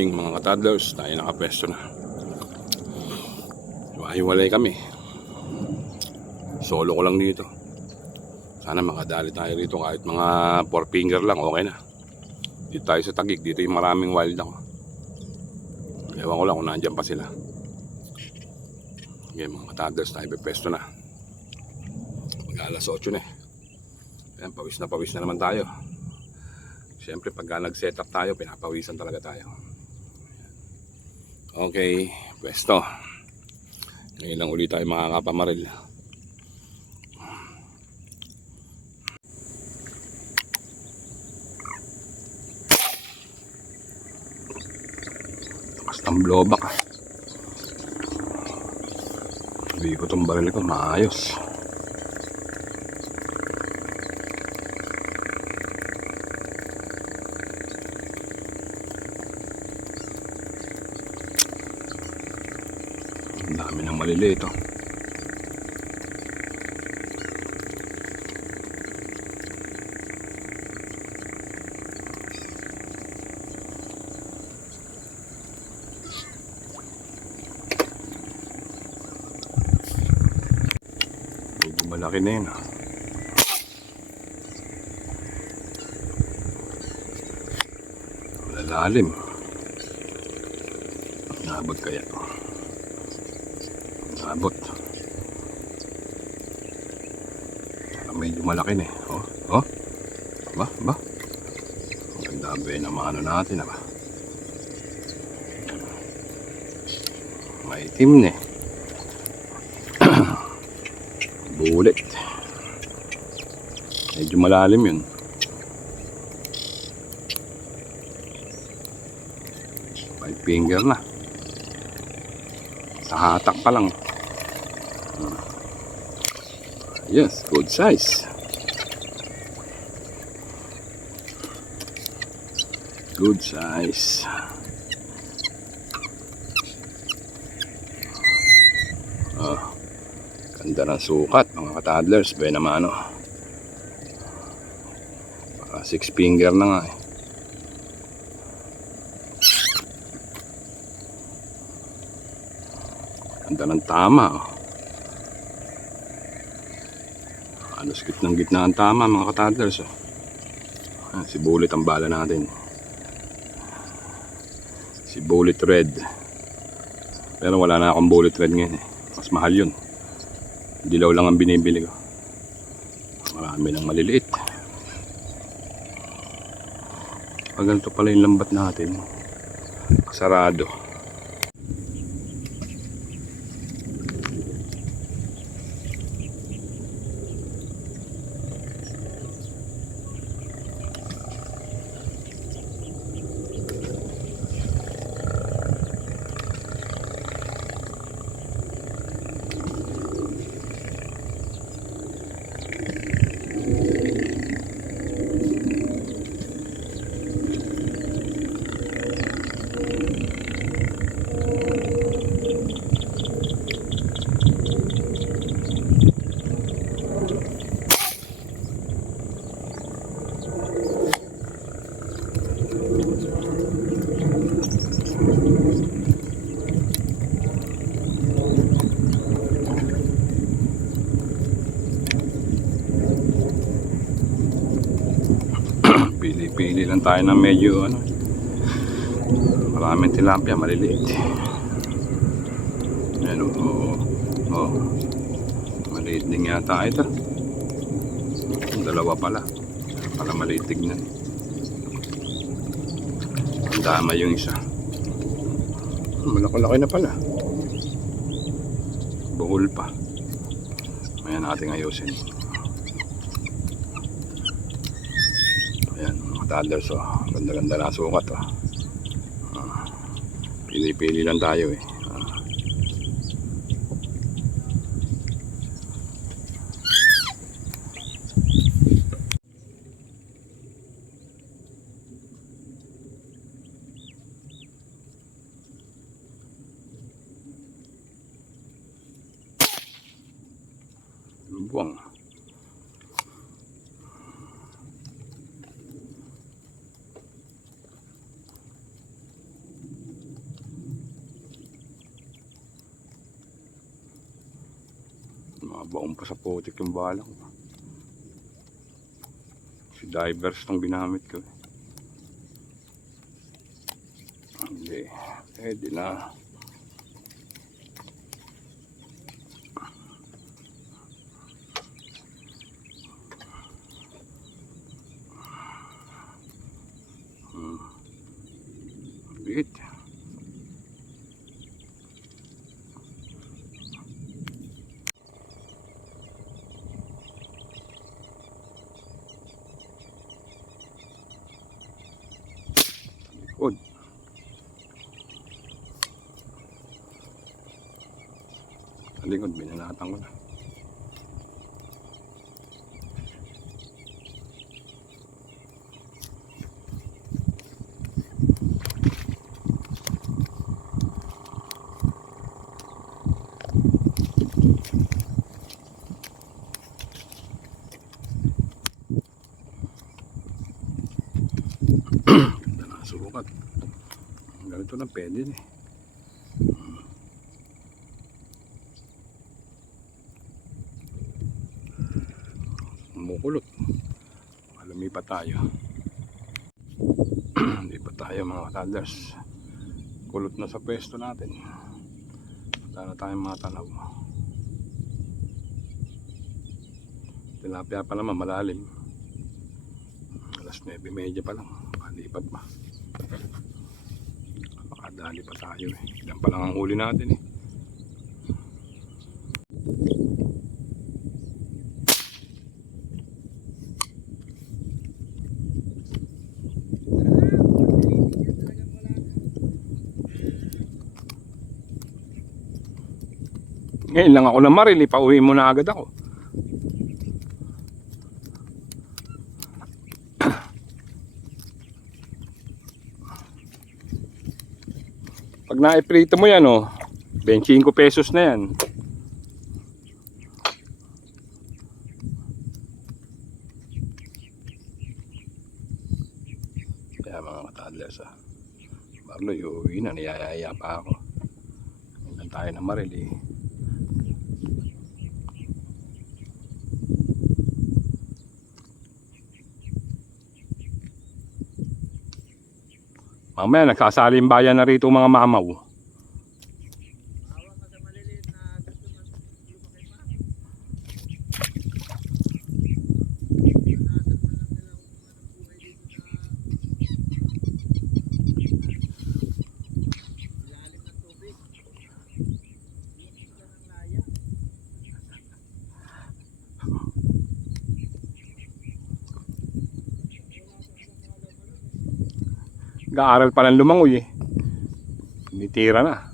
morning mga katadlers, tayo nakapesto na. Hiwalay kami. Solo ko lang dito. Sana makadali tayo rito kahit mga four finger lang, okay na. Dito tayo sa Tagig, dito yung maraming wild ako. Ewan ko lang kung nandyan pa sila. Okay mga katadlers, tayo pesto na. Mag alas 8 na eh. Ayan, pawis na pawis na naman tayo. Siyempre, pagka nag-set up tayo, pinapawisan talaga tayo. Okay, pwesto. Ngayon lang ulit tayo makakapamaril. Basta ang blowback. Sabi ko itong baril ko, maayos. Ang dami ng maliliit oh. Malaki na yun ah. Malalalim. Nabot kaya to. Nabot. Ah, Medyo malaki na eh. Oh, oh. Ba, ba. Ang ganda ba ang mga ano natin, ba? Maitim na eh. Bulit. Medyo malalim yun. Five finger na. Sa hatak pa lang. Yes, good size. Good size. Ah, ganda ng sukat mga katadlers. Bay naman ano. Baka six finger na nga eh. Ganda ng tama oh. Halos gitnang gitna ang tama mga katadlers oh. Ah, si Bullet ang bala natin. Si Bullet Red. Pero wala na akong Bullet Red ngayon eh. Mas mahal yun. Dilaw lang ang binibili ko. Marami ng maliliit. Pag ganito pala yung lambat natin. Sarado. Pili-pili lang tayo ng medyo ano. Maraming tilapia, maliliit. Ayan o. Oh, oh. Maliit din yata ito. Dalawa pala. Pala maliit tignan. Ang dama yung isa. Malaki-laki na pala. Buhol pa. Ayan natin ayusin. Ayan, mga toddlers oh. Ganda-ganda na sukat oh. Ah, Pili-pili lang tayo eh. Buwang. Mabaong pa sa putik yung bala. Si divers tong ginamit ko. eh. Hindi. Pwede na. Sa likod, binanatan ko na. Ganda na. Ganito lang pwede eh. Kumukulot. Malumi pa tayo. Pa tayo mga kataders. Kulot na sa pwesto natin. Wala na tayong mga tanaw. Tilapia pa naman malalim. Alas 9.30 pa lang. Malipat pa. Makadali pa tayo eh. Ilan pa lang ang huli natin eh. Ngayon lang ako na marili, pauwi mo na agad ako. Pag naiprito mo yan, oh, 25 pesos na yan. Kaya mga katadlers, ah. Barlo, uuwi na, niyayaya pa ako. Hindi tayo na marili. Mamaya nagsasaling bayan na rito mga mamaw. Gaaral pa lang lumangoy eh. Tinitira na.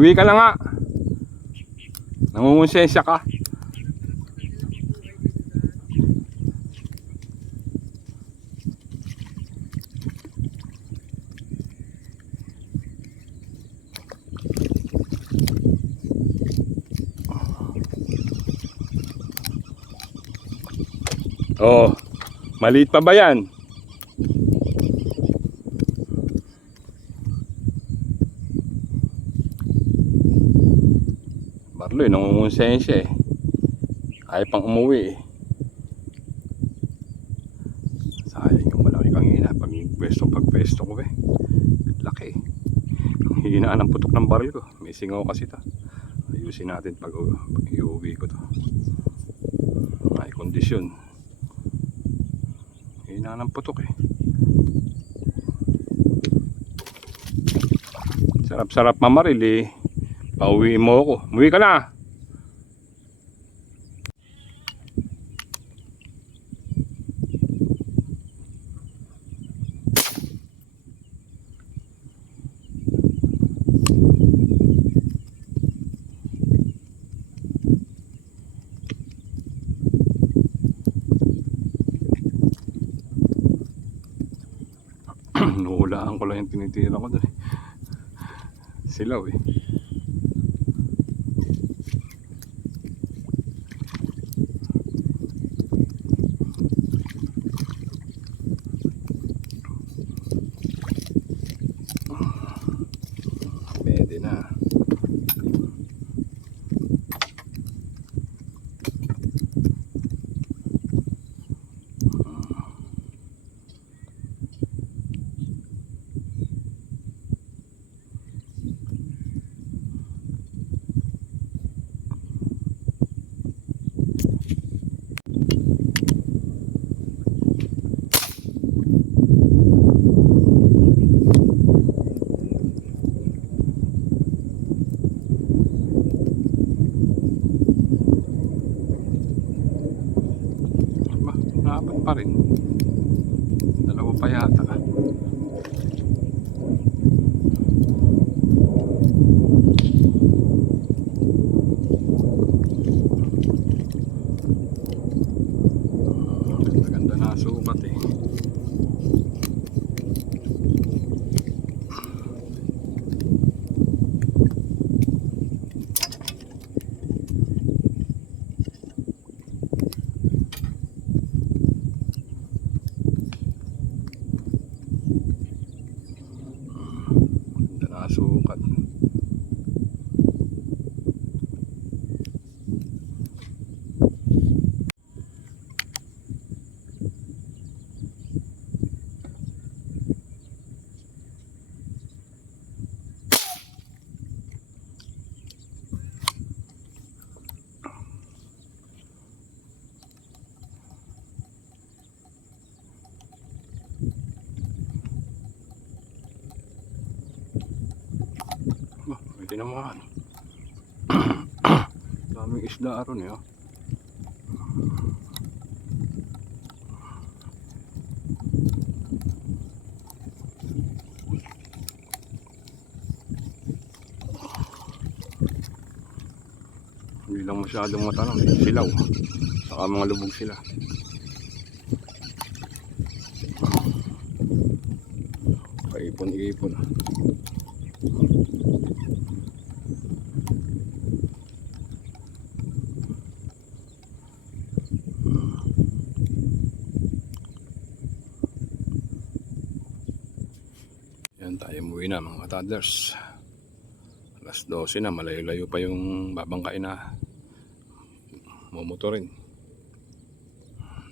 Umuwi ka na nga. Nangungonsensya ka. Oh, maliit pa ba yan? Barloy, nangungonsensya eh. Ayaw pang umuwi eh. Sayang yung malaki kang hina. Pag pwesto, pag pwesto ko eh. Laki. Ang hinaan ng putok ng baril ko. May singaw kasi ta. Ayusin natin pag, pag iuwi ko to. Ay, kondisyon. Hinaan ng putok eh. Sarap-sarap mamaril eh. Pauwiin mo ako. Umuwi ka na. Nuhulaan ko lang yung tinitira ko doon. Eh. Silaw eh. Dalawa Tinan mo nga. Daming isda aron eh. Oh. Hindi lang masyadong matanong. Eh. Silaw. Saka mga lubog sila. Kaipon-ipon. Kaipon. 12 na mga toddlers. Alas 12 na malayo-layo pa yung babangkain na mumotorin.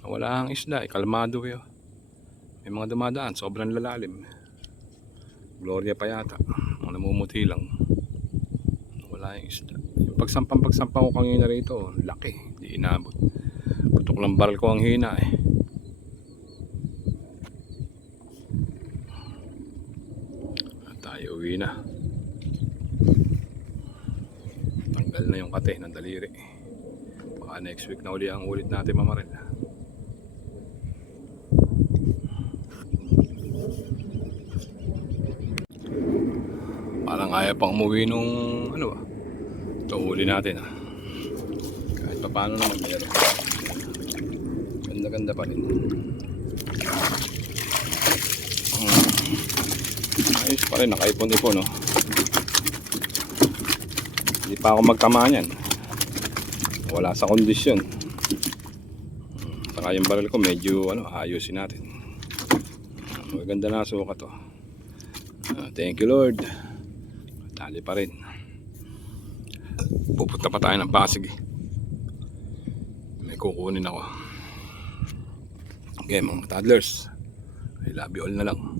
Wala ang isda eh, kalmado kayo. May mga dumadaan sobrang lalalim. Gloria pa yata mga namumuti lang. Wala yung isda. Yung pagsampang pagsampang ko kanina rito laki hindi inabot. Putok lang baril ko ang hina eh. Uwi na. Tanggal na yung kate ng daliri. Baka next week na uli ang ulit natin mamaril. Parang ayaw pang umuwi nung ano ah. Ito huli natin ah. Kahit pa paano naman meron. Ganda-ganda pa rin. Ayos pa rin, nakaipon-ipon no. Hindi pa ako magkamanyan. Wala sa kondisyon. Hmm, Saka yung baril ko medyo ano, ayusin natin. Maganda na suka to. Ah, thank you Lord. Tali pa rin. Pupunta pa tayo ng Pasig. May kukunin ako. Okay mga toddlers. I love you all na lang.